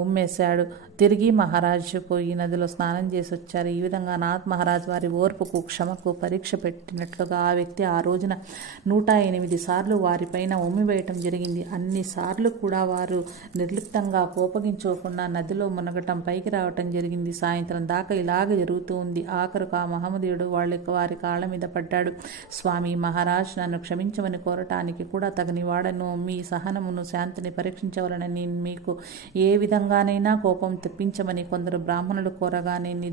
ఉమ్మేశాడు. తిరిగి మహారాజ్ పోయి నదిలో స్నానం చేసి వచ్చారు. ఈ విధంగా నాథ్ మహారాజ్ వారి ఓర్పుకు క్షమకు పరీక్ష పెట్టినట్లుగా ఆ వ్యక్తి ఆ రోజున 108 సార్లు వారిపైన ఉమ్మివేయటం జరిగింది. అన్నిసార్లు కూడా వారు నిర్లిప్తంగా కోపగించుకోకుండా నదిలో మునగటం పైకి రావటం జరిగింది. సాయంత్రం దాకా ఇలాగ జరుగుతూ ఉంది. ఆఖరుకు ఆ మహమ్మదీయుడు వారి కాళ్ళ మీద పడ్డాడు. స్వామి మహారాజ్, నన్ను క్షమించమని కోరటానికి కూడా తగని వాడను. మీ సహనమును శాంతిని పరీక్షించవలనని మీకు ఏ విధంగానైనా కోపం తెప్పించమని కొందరు బ్రాహ్మణులు కోరగానే నీ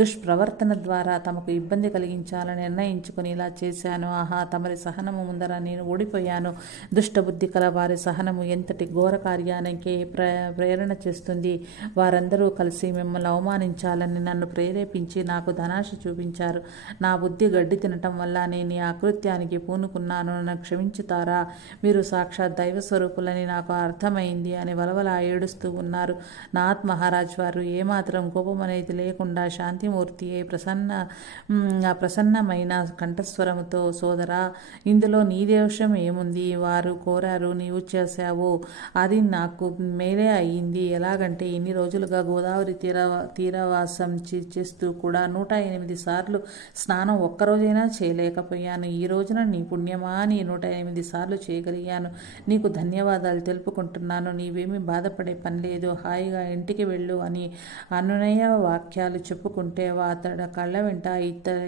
దుష్ప్రవర్తన ద్వారా తమకు ఇబ్బంది కలిగించాలని నిర్ణయించుకుని ఇలా చేశాను. ఆహా, తమరి సహనము ముందర నేను ఓడిపోయాను. దుష్టబుద్ధి కల వారి సహనము ఎంతటి ఘోర కార్యానికి ప్రేరణ చేస్తుంది. వారందరూ కలిసి మిమ్మల్ని అవమానించాలని నన్ను ప్రేరేపించి నాకు ధనాశ చూపించారు. నా బుద్ధి గడ్డి తినటం వల్ల నేను ఈ ఆకృత్యానికి పూనుకున్నాను. నన్ను క్షమించుతారా? మీరు సాక్షాత్ దైవ స్వరూపులని నాకు అర్థమైంది అని వలవలా ఏడుస్తూ ఉన్నారు. నాథ్ మహారాజ్ వారు ఏమాత్రం కోపం అనేది లేకుండా శాంతిమూర్తి ప్రసన్నమైన కంఠస్వరముతో, సోదరా, ఇందులో నీ దోషం ఏముంది? వారు కోరారు, నీవు చేశావు, అది నాకు మేలే అయ్యింది. ఎలాగంటే ఇన్ని రోజులుగా గోదావరి తీరవాసం చేస్తూ కూడా 108 సార్లు స్నానం ఒక్కరోజైనా చేయలేకపోయాను. ఈ రోజున నీ పుణ్యమా అని 108 సార్లు చేయగలిగాను. నీకు ధన్యవాదాలు తెలుపుకుంటున్నాను. నీవేమీ బాధపడే పని లేదు. హాయిగా ఇంటికి వెళ్ళు అని అనునయ వాక్యాలు చెప్పుకుంటే అతడు కళ్ళ వెంట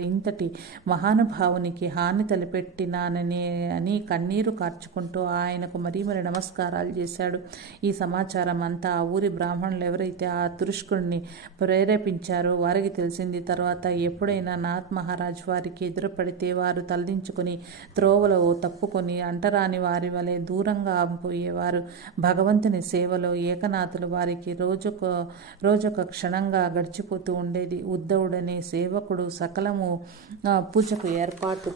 ఇంతటి మహానుభావునికి హాని తలపెట్టినానని అని కన్నీరు కార్చుకుంటూ ఆయనకు మరీ నమస్కారాలు చేశాడు. ఈ సమాచారం అంతా ఆ ఊరి బ్రాహ్మణులు ఎవరైతే ఆ తురుష్కుడిని ప్రేరేపించారో వారికి తెలిసింది. తర్వాత ఎప్పుడైనా నాథ్ మహారాజ్ వారికి ఎదురుపడితే వారు తలదించుకుని త్రోవలో తప్పుకొని అంటరాని వారి వలె దూరంగా పోయేవారు. భగవంతుని సేవలో ఏకనాథులు వారికి రోజొక క్షణంగా గడిచిపోతూ ఉండేది. ఉద్ధవుడనే సేవకుడు సకలము పూజకు ఏర్పాటు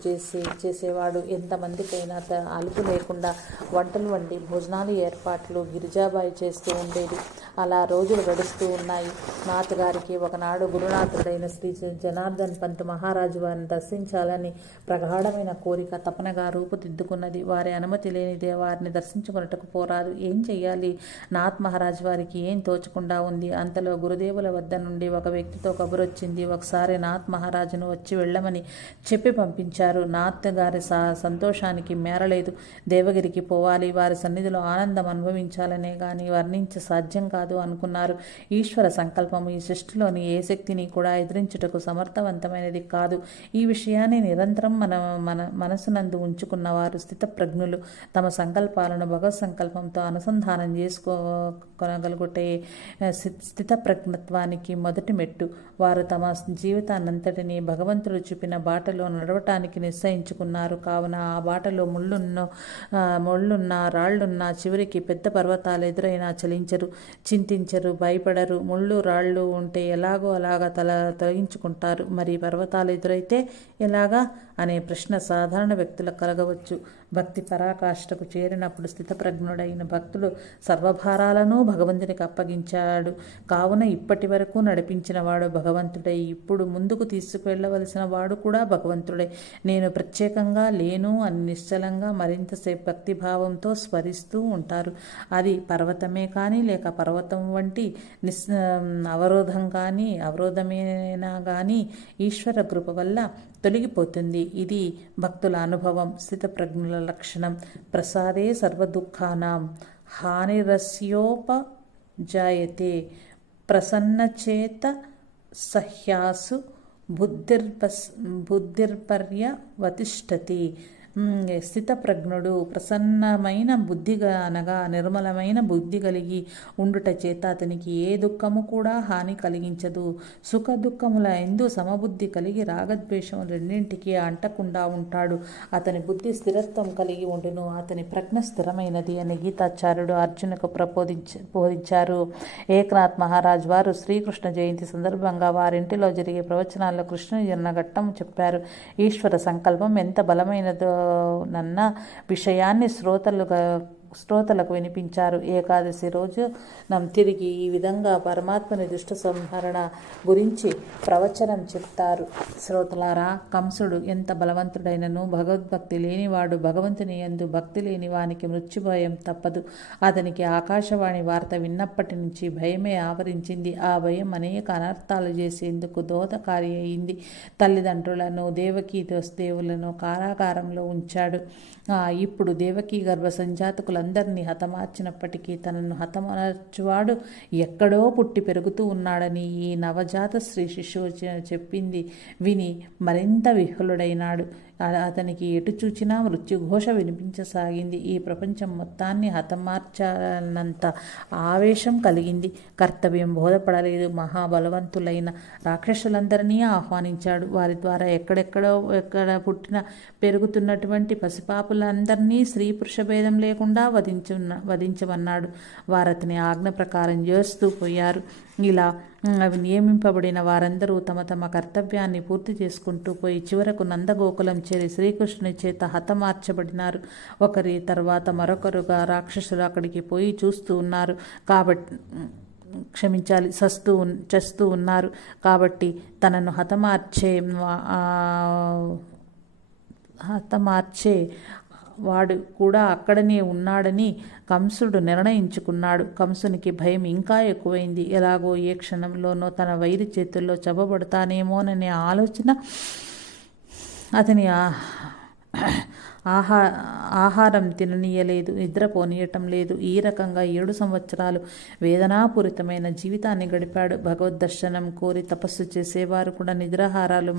చేసేవాడు. ఎంతమందికైనా అలుపు లేకుండా వంటలు వండి భోజనాలు ఏర్పాట్లు గిరిజాబాయి చేస్తూ ఉండేది. అలా రోజులు గడుస్తూ ఉన్నాయి. నాథ్ గారికి ఒకనాడు గురునాథుడైన శ్రీ జనార్దన్ పంత్ మహారాజు వారిని దర్శించాలని ప్రగాఢమైన కోరిక తపనగా రూపుదిద్దుకున్నది. వారి అనుమతి లేనిదే వారిని దర్శించుకున్నట్టుకు పోరాదు. ఏం చెయ్యాలి? నాథ్ మహారాజ్ వారికి ఏం తోచకుండా ఉంది. అంతలో గురుదేవుల వద్ద నుండి ఒక వ్యక్తితో కబురొచ్చింది. ఒకసారి నాథ్ మహారాజును వచ్చి వెళ్ళమని చెప్పి పంపించారు. నాథ్ గారి సంతోషానికి మేరలేదు. దేవగిరికి పోవాలి, వారి సన్నిధిలో ఆనందం అనుభవించాలనే గాని వర్ణించ సాధ్యం కాదు అనుకున్నారు. ఈశ్వర సంకల్పము ఈ సృష్టిలోని ఏ శక్తిని కూడా ఎదిరించుటకు సమర్థవంతమైనది కాదు. ఈ విషయాన్ని నిరంతరం మనసునందు ఉంచుకున్న వారు స్థితప్రజ్ఞులు. తమ సంకల్పాలను భగవత్ సంకల్పంతో అనుసంధానం చేసుకోగలుగుటే భగవంతుడే స్థితప్రజ్ఞత్వానికి మొదటి మెట్టు. వారు తమ జీవితాన్నంతటినీ భగవంతుడు చూపిన బాటలో నడవటానికి నిశ్చయించుకున్నారు. కావున ఆ బాటలో ముళ్ళున్నా రాళ్లున్నా చివరికి పెద్ద పర్వతాలు ఎదురైనా చలించరు, చింతించరు, భయపడరు. ముళ్ళు రాళ్ళు ఉంటే ఎలాగో అలాగా తొలగించుకుంటారు. మరి పర్వతాలు ఎదురైతే ఎలాగా అనే ప్రశ్న సాధారణ వ్యక్తులకు కలగవచ్చు. భక్తి పరాకాష్ఠకు చేరినప్పుడు స్థితప్రజ్ఞుడైన భక్తుడు సర్వభారాలను భగవంతునికి అప్పగించాడు. కావున ఇప్పటి వరకు నడిపించిన వాడు భగవంతుడే, ఇప్పుడు ముందుకు తీసుకువెళ్ళవలసిన వాడు కూడా భగవంతుడే. నేను ప్రత్యేకంగా లేను అని నిశ్చలంగా మరింతసేపు భక్తిభావంతో స్మరిస్తూ ఉంటారు. అది పర్వతమే కానీ లేక పర్వతం వంటి అవరోధమేనా కానీ ఈశ్వర కృప వల్ల తొలగిపోతుంది. ఇది భక్తుల అనుభవం, స్థితప్రజ్ఞుల లక్షణం. ప్రసాదే సర్వదుఃఖానాం హానిరస్యోపజాయతే ప్రసన్నచేత సహ్యాసు బుద్ధిర్పర్యవతిష్ఠతి. స్థితప్రజ్ఞుడు ప్రసన్నమైన బుద్ధిగా అనగా నిర్మలమైన బుద్ధి కలిగి ఉండుట చేత అతనికి ఏ దుఃఖము కూడా హాని కలిగించదు. సుఖ దుఃఖముల ఎందు సమబుద్ధి కలిగి రాగద్వేషం రెండింటికి అంటకుండా ఉంటాడు. అతని బుద్ధి స్థిరత్వం కలిగి ఉండును, అతని ప్రజ్ఞ స్థిరమైనది అని గీతాచార్యుడు అర్జునకు బోధించారు. ఏకనాథ్ మహారాజ్ వారు శ్రీకృష్ణ జయంతి సందర్భంగా వారింటిలో జరిగే ప్రవచనాల్లో కృష్ణ జన్మఘట్టం చెప్పారు. ఈశ్వర సంకల్పం ఎంత బలమైనదో నన్న విషయాన్ని శ్రోతలకు వినిపించారు. ఏకాదశి రోజు తిరిగి ఈ విధంగా పరమాత్మని దుష్ట సంహరణ గురించి ప్రవచనం చెప్తారు. శ్రోతలారా, కంసుడు ఎంత బలవంతుడైనను భగవద్భక్తి లేనివాడు భగవంతుని యందు భక్తి లేని వానికి మృత్యుభయం తప్పదు. అతనికి ఆకాశవాణి వార్త విన్నప్పటి నుంచి భయమే ఆవరించింది. ఆ భయం అనేక అనర్థాలు చేసేందుకు దోహదకారి అయింది. తల్లిదండ్రులను, దేవకీ దేవులను కారాగారంలో ఉంచాడు. ఇప్పుడు దేవకీ గర్భ సంజాతకులందరినీ హతమార్చినప్పటికీ తనను హతమార్చువాడు ఎక్కడో పుట్టి పెరుగుతూ ఉన్నాడని ఈ నవజాత శ్రీ శిశువు చెప్పింది విని మరింత విహ్వలుడైనాడు. అతనికి ఎటు చూచినా మృత్యుఘోష వినిపించసాగింది. ఈ ప్రపంచం మొత్తాన్ని హతమార్చాలన్నంత ఆవేశం కలిగింది. కర్తవ్యం బోధపడలేదు. మహాబలవంతులైన రాక్షసులందరినీ ఆహ్వానించాడు. వారి ద్వారా ఎక్కడ పుట్టిన పెరుగుతున్నటువంటి పసిపాపులందరినీ స్త్రీ పురుష భేదం లేకుండా వధించమన్నాడు. వారతని ఆజ్ఞ ప్రకారం చేస్తూ పోయారు. ఇలా నియమింపబడిన వారందరూ తమ తమ కర్తవ్యాన్ని పూర్తి చేసుకుంటూ పోయి చివరకు నందగోకులం చేరి శ్రీకృష్ణుని చేత హతమార్చబడినారు. ఒకరి తర్వాత మరొకరుగా రాక్షసులు అక్కడికి పోయి చూస్తూ ఉన్నారు చస్తూ ఉన్నారు కాబట్టి తనను హతమార్చే వాడు కూడా అక్కడనే ఉన్నాడని కంసుడు నిర్ణయించుకున్నాడు. కంసునికి భయం ఇంకా ఎక్కువైంది. ఎలాగో ఏ క్షణంలోనో తన వైరి చేతుల్లో చంపబడతానేమోననే ఆలోచన అతని ఆహారం తిననీయలేదు, నిద్రపోనీయటం లేదు. ఈ రకంగా 7 సంవత్సరాలు వేదనాపూరితమైన జీవితాన్ని గడిపాడు. భగవద్దర్శనం కోరి తపస్సు చేసేవారు కూడా నిద్రాహారాలు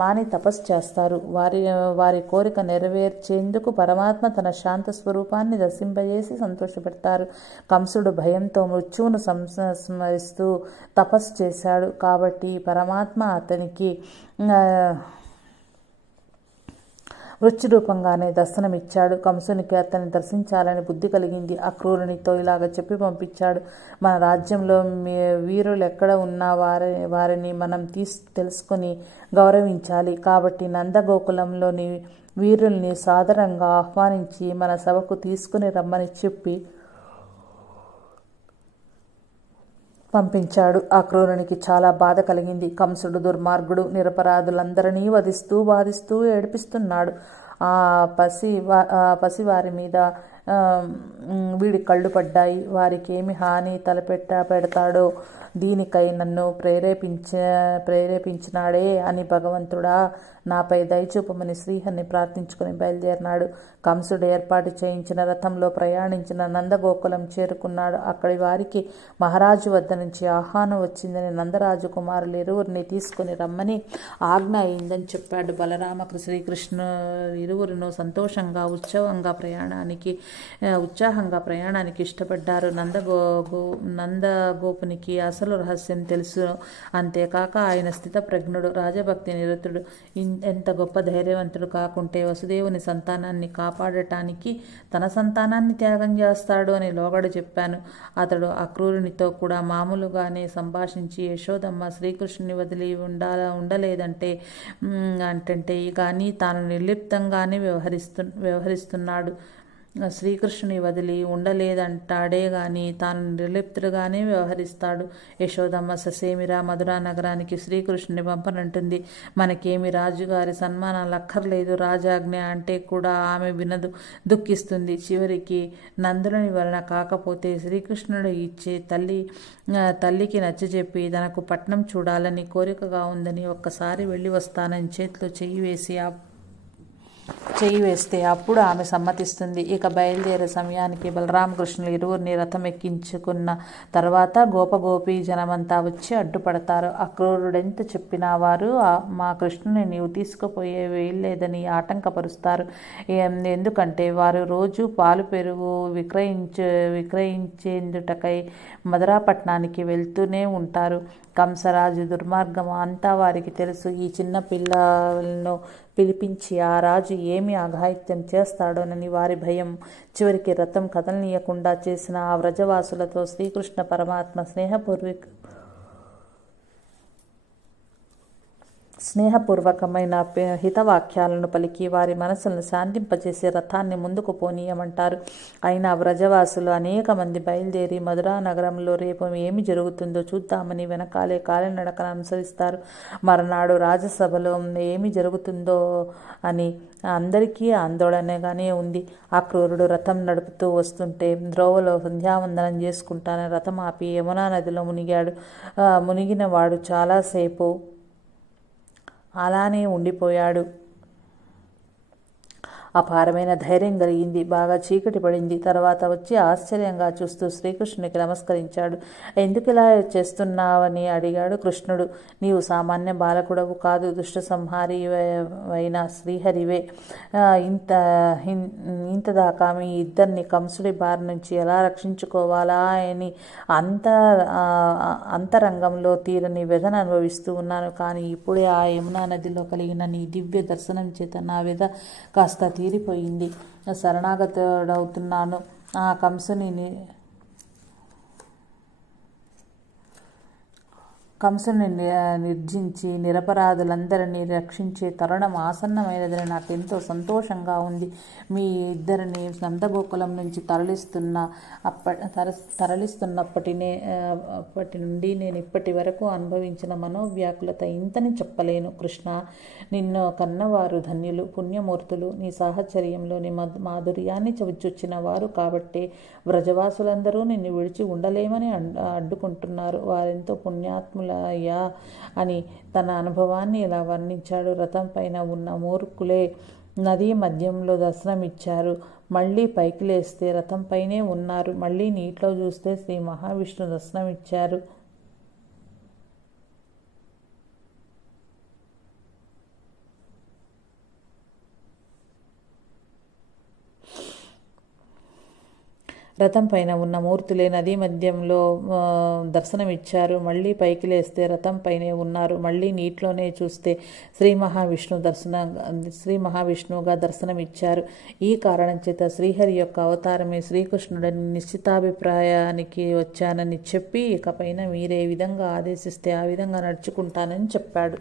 మాని తపస్సు చేస్తారు. వారి కోరిక నెరవేర్చేందుకు పరమాత్మ తన శాంత స్వరూపాన్ని దర్శింపజేసి సంతోషపెడతారు. కంసుడు భయంతో మృత్యువును స్మరిస్తూ తపస్సు చేశాడు కాబట్టి పరమాత్మ అతనికి మృత్యురూపంగానే దర్శనమిచ్చాడు. కంసునికి అతన్ని దర్శించాలని బుద్ధి కలిగింది. అక్రూరునితో ఇలాగ చెప్పి పంపించాడు. మన రాజ్యంలో వీరులు ఎక్కడ ఉన్నా వారిని మనం తెలుసుకొని గౌరవించాలి. కాబట్టి నందగోకులంలోని వీరుల్ని సాదరంగా ఆహ్వానించి మన సభకు తీసుకుని రమ్మని చెప్పి పంపించాడు. ఆ క్రూరునికి చాలా బాధ కలిగింది. కంసుడు దుర్మార్గుడు, నిరపరాధులందరినీ వధిస్తూ బాధిస్తూ ఏడిపిస్తున్నాడు. ఆ పసివారి మీద వీడి కళ్ళు పడ్డాయి. వారికి ఏమి హాని పెడతాడో దీనికై నన్ను ప్రేరేపించినాడే అని భగవంతుడా నాపై దయచూపమని శ్రీహరిని ప్రార్థించుకుని బయలుదేరినాడు. కంసుడు ఏర్పాటు చేయించిన రథంలో ప్రయాణించిన నందగోకులం చేరుకున్నాడు. అక్కడి వారికి మహారాజు వద్ద నుంచి ఆహ్వానం వచ్చిందని నందరాజు కుమారులు ఇరువురిని తీసుకుని రమ్మని ఆజ్ఞ అయిందని చెప్పాడు. బలరామ శ్రీకృష్ణ ఇరువురును సంతోషంగా ఉత్సవంగా ప్రయాణానికి ఉత్సాహంగా ప్రయాణానికి ఇష్టపడ్డారు. నందగోపునికి అసలు రహస్యం తెలుసు. అంతేకాక ఆయన స్థితప్రజ్ఞుడు, రాజభక్తి నిరతుడు. ఎంత గొప్ప ధైర్యవంతుడు కాకుంటే వసుదేవుని సంతానాన్ని కాపాడటానికి తన సంతానాన్ని త్యాగం చేస్తాడు అని లోగడ చెప్పాను. అతడు అక్రూరునితో కూడా మామూలుగానే సంభాషించి యశోదమ్మ శ్రీకృష్ణుని వదిలి ఉండలేదంటే కానీ తాను నిర్లిప్తంగానే వ్యవహరిస్తున్నాడు. శ్రీకృష్ణుని వదిలి ఉండలేదంటాడే గాని తాను నిర్లిప్తుడుగానే వ్యవహరిస్తాడు. యశోదమ్మ ససేమిరా మధురా నగరానికి శ్రీకృష్ణుని పంపనంటుంది. మనకేమి రాజుగారి సన్మానాలు అక్కర్లేదు. రాజాజ్ఞ అంటే కూడా ఆమె వినదు, దుఃఖిస్తుంది. చివరికి నందులని వలన కాకపోతే శ్రీకృష్ణుడు ఇచ్చే తల్లికి నచ్చజెప్పి తనకు పట్నం చూడాలని కోరికగా ఉందని ఒక్కసారి వెళ్ళి వస్తానని చేతిలో చెయ్యి వేస్తే అప్పుడు ఆమె సమ్మతిస్తుంది. ఇక బయలుదేరే సమయానికి బలరామకృష్ణులు ఇరువురిని రథం ఎక్కించుకున్న తర్వాత గోపగోపి జనమంతా వచ్చి అడ్డుపడతారు. అక్రూరుడెంత చెప్పినా వారు మా కృష్ణుని నీవు తీసుకుపోయే వీల్లేదని ఆటంకపరుస్తారు. ఎందుకంటే వారు రోజు పాలు పెరుగు విక్రయించేందుటకై మధురాపట్నానికి వెళ్తూనే ఉంటారు. కంసరాజు దుర్మార్గం అంతా వారికి తెలుసు. ఈ చిన్న పిల్లలను పిలిపించి ఆ రాజు ఏమి అఘాయిత్యం చేస్తాడోనని వారి భయం. చివరికి రథం కదలనీయకుండా చేసిన ఆ వ్రజవాసులతో శ్రీకృష్ణ పరమాత్మ స్నేహపూర్వకమైన హితవాక్యాలను పలికి వారి మనసులను శాంతింపచేసి రథాన్ని ముందుకు పోనీయమంటారు. అయినా వ్రజవాసులు అనేక మంది బయలుదేరి మధురా నగరంలో రేపు ఏమి జరుగుతుందో చూద్దామని వెనకాలే కాలినడకను అనుసరిస్తారు. మరునాడు రాజసభలో ఏమి జరుగుతుందో అని అందరికీ ఆందోళనగానే ఉంది. అక్రూరుడు రథం నడుపుతూ వస్తుంటే ద్రోవలో సంధ్యావందనం చేసుకుంటానని రథం ఆపి యమునా నదిలో మునిగిన వాడు చాలాసేపు అలానే ఉండిపోయాడు. అపారమైన ధైర్యం కలిగింది. బాగా చీకటి పడింది. తర్వాత వచ్చి ఆశ్చర్యంగా చూస్తూ శ్రీకృష్ణునికి నమస్కరించాడు. ఎందుకు ఇలా చేస్తున్నావని అడిగాడు కృష్ణుడు. నీవు సామాన్య బాలకుడవు కాదు, దుష్ట సంహారివైన శ్రీహరివే. ఇంతదాకా మీ ఇద్దరిని కంసుడి బారి నుంచి ఎలా రక్షించుకోవాలా అని అంతరంగంలో తీరని వ్యధను అనుభవిస్తూ ఉన్నాను. కానీ ఇప్పుడే ఆ యమునా నదిలో కలిగిన నీ దివ్య దర్శనం చేత నా వ్యధ కాస్త తీరిపోయింది. శరణాగతుడవుతున్నాను. ఆ కంసుని నిర్జించి నిరపరాధులందరినీ రక్షించే తరుణం ఆసన్నమైనదని నాకెంతో సంతోషంగా ఉంది. మీ ఇద్దరిని నందగోకులం నుంచి తరలిస్తున్నప్పటి నుండి నేను ఇప్పటి వరకు అనుభవించిన మనోవ్యాకులత ఇంతని చెప్పలేను. కృష్ణ, నిన్ను కన్నవారు ధన్యులు, పుణ్యమూర్తులు. నీ సాహచర్యంలోని మాధుర్యాన్ని చవిచొచ్చిన వారు కాబట్టే వ్రజవాసులందరూ నిన్ను విడిచి ఉండలేమని అడ్డుకుంటున్నారు. వారెంతో పుణ్యాత్ములు అయ్యా అని తన అనుభవాన్ని ఇలా వర్ణించాడు. రథం పైన ఉన్న మూర్ఖులే నదీ మధ్యంలో దర్శనమిచ్చారు. మళ్ళీ పైకి లేస్తే రథం పైనే ఉన్నారు. మళ్ళీ నీటిలో చూస్తే శ్రీ మహావిష్ణు దర్శనమిచ్చారు. రథం పైన ఉన్న మూర్తులే నదీ మధ్యంలో దర్శనమిచ్చారు. మళ్ళీ పైకి లేస్తే రథం పైనే ఉన్నారు. మళ్ళీ నీటిలోనే చూస్తే శ్రీ మహావిష్ణువుగా దర్శనమిచ్చారు. ఈ కారణం చేత శ్రీహరి యొక్క అవతారమే శ్రీకృష్ణుడని నిశ్చితాభిప్రాయానికి వచ్చానని చెప్పి ఇకపైన మీరే విధంగా ఆదేశిస్తే ఆ విధంగా నడుచుకుంటానని చెప్పాడు.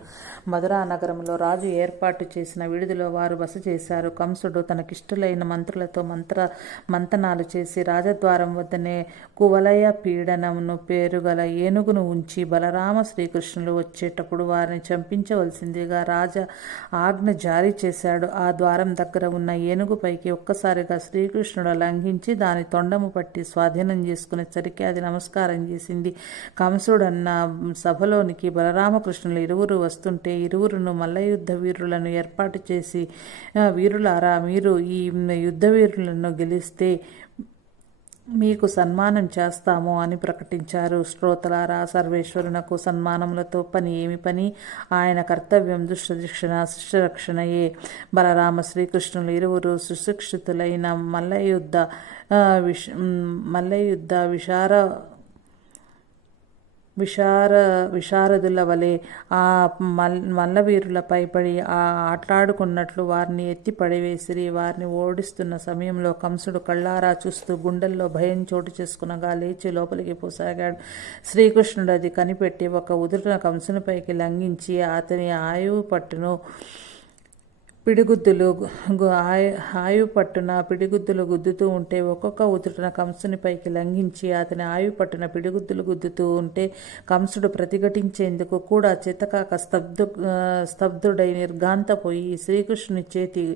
మధురా నగరంలో రాజు ఏర్పాటు చేసిన విడిదిలో వారు బస చేశారు. కంసుడు తనకిష్టులైన మంత్రులతో మంతనాలు చేసి రాజద్వారం వద్దనే కువలయ పీడనమును పేరుగల ఏనుగును ఉంచి బలరామ శ్రీకృష్ణులు వచ్చేటప్పుడు వారిని చంపించవలసిందిగా రాజ ఆజ్ఞ జారీ చేశాడు. ఆ ద్వారం దగ్గర ఉన్న ఏనుగుపైకి ఒక్కసారిగా శ్రీకృష్ణుడు లంఘించి దాని తొండము పట్టి స్వాధీనం చేసుకునేసరికి అది నమస్కారం చేసింది. కంసుడన్న సభలోనికి బలరామకృష్ణులు ఇరువురు వస్తుంటే ఇరువురును మల్లయుద్ధ వీరులను ఏర్పాటు చేసి, వీరులారా, మీరు ఈ యుద్ధ వీరులను గెలిస్తే మీకు సన్మానం చేస్తాము అని ప్రకటించారు. శ్రోతలారా, సర్వేశ్వరునకు సన్మానములతో పని ఏమి పని? ఆయన కర్తవ్యం దుష్టశిక్షణ, శిష్యరక్షణయే. బలరామ శ్రీకృష్ణులు ఇరువురు సుశిక్షితులైన మల్లయుద్ధ విశారదుల వలె ఆ మల్లవీరులపై పడి ఆటలాడుకున్నట్లు వారిని ఎత్తి పడివేసిరి. వారిని ఓడిస్తున్న సమయంలో కంసుడు కళ్ళారా చూస్తూ గుండెల్లో భయం చోటు చేసుకునగా లేచి లోపలికి పోసాగాడు. శ్రీకృష్ణుడు అది కనిపెట్టి ఒక ఉదురున కంసునిపైకి లంఘించి అతని ఆయువు పట్టును పిడిగుద్దులు గుద్దుతూ ఉంటే, ఒక్కొక్క ఉదుటన కంసునిపైకి లంఘించి అతని ఆయు పట్టున పిడిగుద్దులు గుద్దుతూ ఉంటే, కంసుడు ప్రతిఘటించేందుకు కూడా చేతకాక స్తబ్దుడై నిర్ఘాంతపోయి శ్రీకృష్ణుని చేతి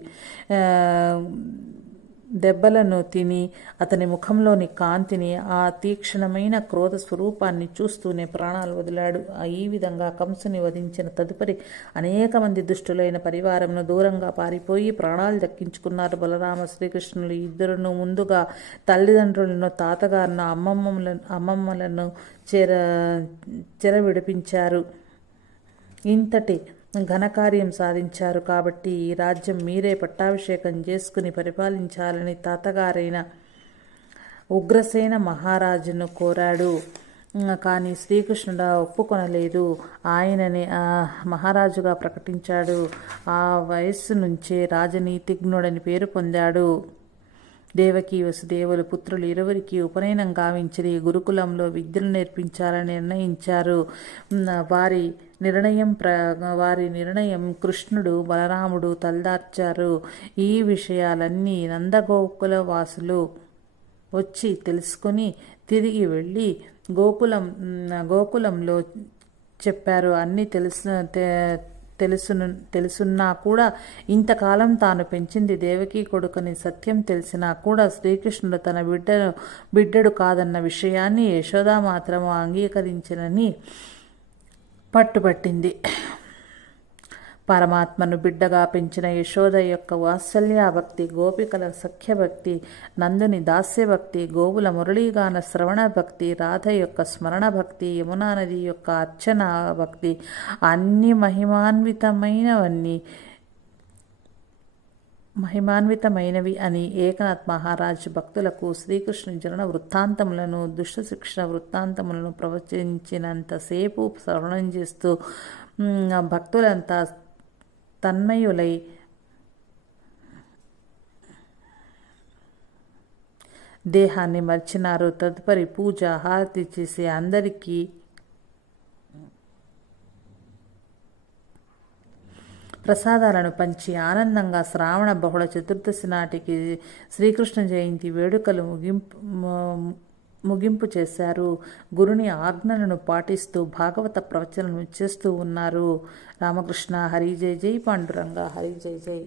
దెబ్బలను తిని అతని ముఖంలోని కాంతిని, ఆ తీక్షణమైన క్రోధ స్వరూపాన్ని చూస్తూనే ప్రాణాలు వదిలాడు. ఈ విధంగా కంసుని వధించిన తదుపరి అనేక మంది దుష్టులైన పరివారంను దూరంగా పారిపోయి ప్రాణాలు దక్కించుకున్నారు. బలరామ శ్రీకృష్ణులు ఇద్దరును ముందుగా తల్లిదండ్రులను, తాతగారును, అమ్మమ్మలను చెర విడిపించారు. ఇంతటి ఘనకార్యం సాధించారు కాబట్టి ఈ రాజ్యం మీరే పట్టాభిషేకం చేసుకుని పరిపాలించాలని తాతగారైన ఉగ్రసేన మహారాజును కోరాడు. కానీ శ్రీకృష్ణుడు ఒప్పుకొనలేదు. ఆయనని మహారాజుగా ప్రకటించాడు. ఆ వయస్సు నుంచే రాజనీతిజ్ఞుడని పేరు పొందాడు. దేవకి వసుదేవులు పుత్రులు ఇరువురికి ఉపనయనం గావించి గురుకులంలో విద్యలు నేర్పించాలని నిర్ణయించారు. వారి నిర్ణయం కృష్ణుడు, బలరాముడు తలదార్చారు. ఈ విషయాలన్నీ నందగోకుల వాసులు వచ్చి తెలుసుకుని తిరిగి వెళ్ళి గోకులంలో చెప్పారు. అన్నీ తెలుసున్నా కూడా ఇంతకాలం తాను పెంచింది దేవకీ కొడుకుని సత్యం తెలిసినా కూడా శ్రీకృష్ణుడు తన బిడ్డడు కాదన్న విషయాన్ని యశోద మాత్రము అంగీకరించనని పట్టుబట్టింది. పరమాత్మను బిడ్డగా పెంచిన యశోద యొక్క వాత్సల్యభక్తి, గోపికల సఖ్యభక్తి, నందుని దాస్యభక్తి, గోవుల మురళీగాన శ్రవణ భక్తి, రాధ యొక్క స్మరణ భక్తి, యమునా నది యొక్క అర్చన భక్తి అన్ని మహిమాన్వితమైనవి అని ఏకనాథ్ మహారాజ్ భక్తులకు శ్రీకృష్ణుని జనన వృత్తాంతములను, దుష్ట శిక్షణ వృత్తాంతములను ప్రవచించినంతసేపు శ్రవణం చేస్తూ భక్తులంతా తన్మయులై దేహాన్ని మర్చినారు. తదుపరి పూజ, హారతి చేసి అందరికీ ప్రసాదాలను పంచి ఆనందంగా శ్రావణ బహుళ చతుర్దశి నాటికి శ్రీకృష్ణ జయంతి వేడుకలు ముగింపు చేశారు. గురుని ఆజ్ఞలను పాటిస్తూ భాగవత ప్రవచనలు చేస్తూ ఉన్నారు. రామకృష్ణ హరి జై జై, పాండురంగ హరి జై జై.